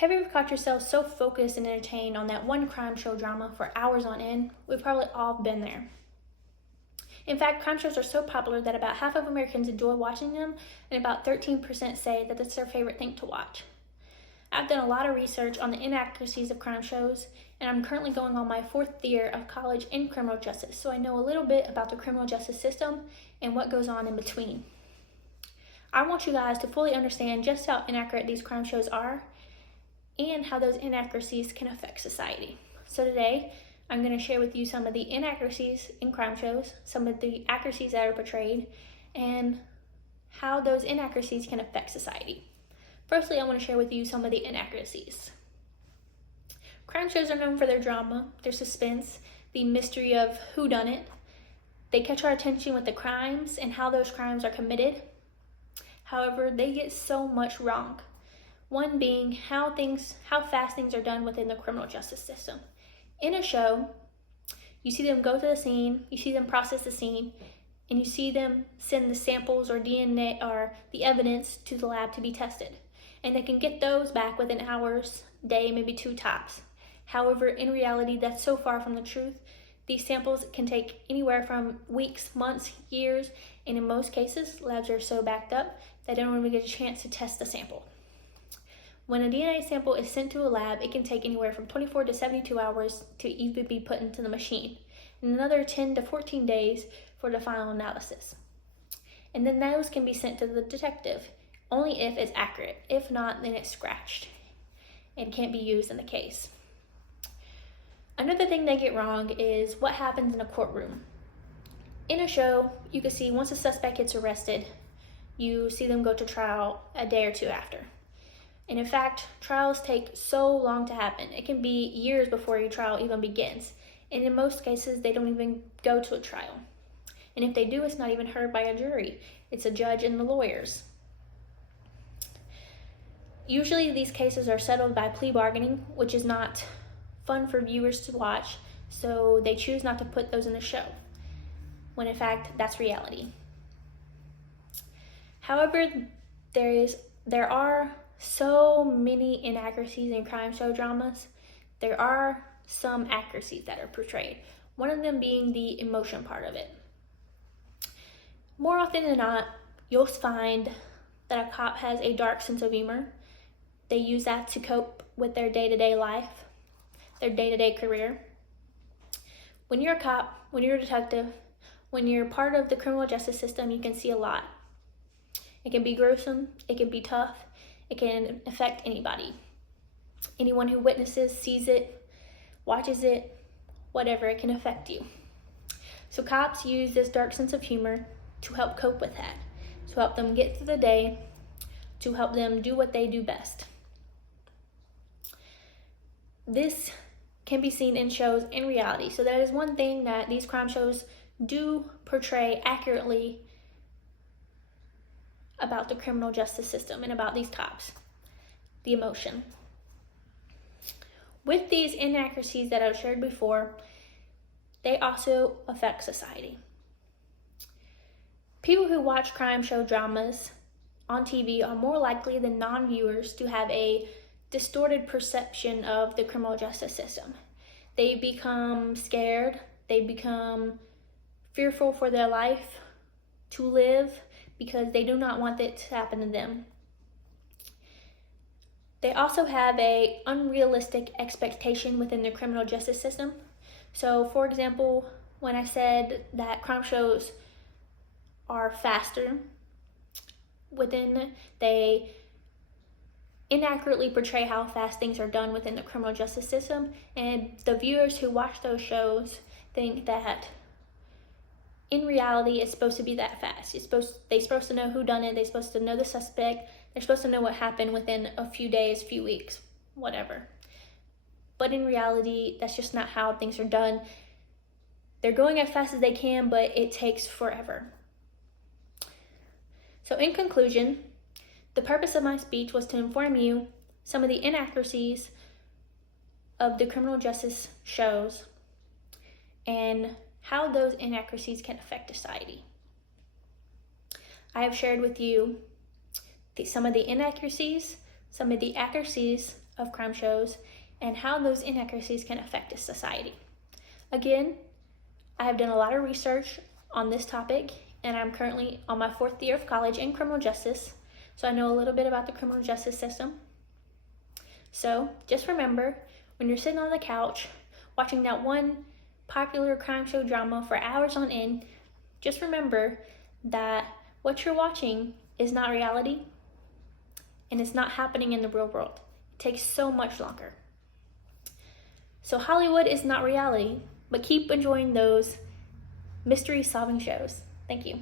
Have you ever caught yourself so focused and entertained on that one crime show drama for hours on end? We've probably all been there. In fact, crime shows are so popular that about half of Americans enjoy watching them, and about 13% say that it's their favorite thing to watch. I've done a lot of research on the inaccuracies of crime shows, and I'm currently going on my 4th year of college in criminal justice, so I know a little bit about the criminal justice system and what goes on in between. I want you guys to fully understand just how inaccurate these crime shows are and how those inaccuracies can affect society. So today, I'm going to share with you some of the inaccuracies in crime shows, some of the accuracies that are portrayed, and how those inaccuracies can affect society. Firstly, I want to share with you some of the inaccuracies. Crime shows are known for their drama, their suspense, the mystery of whodunit. They catch our attention with the crimes and how those crimes are committed. However, they get so much wrong. One being how fast things are done within the criminal justice system. In a show, you see them go to the scene, you see them process the scene, and you see them send the samples or DNA or the evidence to the lab to be tested. And they can get those back within hours, day, maybe 2 tops. However, in reality, that's so far from the truth. These samples can take anywhere from weeks, months, years, and in most cases, labs are so backed up that they don't even get a chance to test the sample. When a DNA sample is sent to a lab, it can take anywhere from 24 to 72 hours to even be put into the machine, and another 10 to 14 days for the final analysis. And then those can be sent to the detective, only if it's accurate. If not, then it's scratched and can't be used in the case. Another thing they get wrong is what happens in a courtroom. In a show, you can see once a suspect gets arrested, you see them go to trial a day or 2 after. And in fact, trials take so long to happen. It can be years before your trial even begins. And in most cases, they don't even go to a trial. And if they do, it's not even heard by a jury. It's a judge and the lawyers. Usually these cases are settled by plea bargaining, which is not fun for viewers to watch, so they choose not to put those in the show, when in fact, that's reality. However, there are so many inaccuracies in crime show dramas. There are some accuracies that are portrayed, one of them being the emotion part of it. More often than not, you'll find that a cop has a dark sense of humor. They use that to cope with their day-to-day life, their day-to-day career. When you're a cop, when you're a detective, when you're part of the criminal justice system, you can see a lot. It can be gruesome, it can be tough, it can affect anybody. Anyone who witnesses, sees it, watches it, whatever, it can affect you. So cops use this dark sense of humor to help cope with that, to help them get through the day, to help them do what they do best. This can be seen in shows in reality. So that is one thing that these crime shows do portray accurately about the criminal justice system and about these cops, the emotion. With these inaccuracies that I've shared before, they also affect society. People who watch crime show dramas on TV are more likely than non-viewers to have a distorted perception of the criminal justice system. They become scared, they become fearful for their life to live because they do not want it to happen to them. They also have an unrealistic expectation within the criminal justice system. So, for example, when I said that crime shows are faster they inaccurately portray how fast things are done within the criminal justice system, and the viewers who watch those shows think that in reality it's supposed to be that fast. They're supposed to know who done it, they're supposed to know the suspect, they're supposed to know what happened within a few days, few weeks, whatever. But in reality, that's just not how things are done. They're going as fast as they can, but it takes forever. So in conclusion, the purpose of my speech was to inform you some of the inaccuracies of the criminal justice shows and how those inaccuracies can affect society. I have shared with you some of the inaccuracies, some of the accuracies of crime shows and how those inaccuracies can affect society. Again, I have done a lot of research on this topic, and I'm currently on my 4th year of college in criminal justice, so I know a little bit about the criminal justice system. So just remember, when you're sitting on the couch watching that one popular crime show drama for hours on end, just remember that what you're watching is not reality, and it's not happening in the real world. It takes so much longer. So Hollywood is not reality, but keep enjoying those mystery solving shows. Thank you.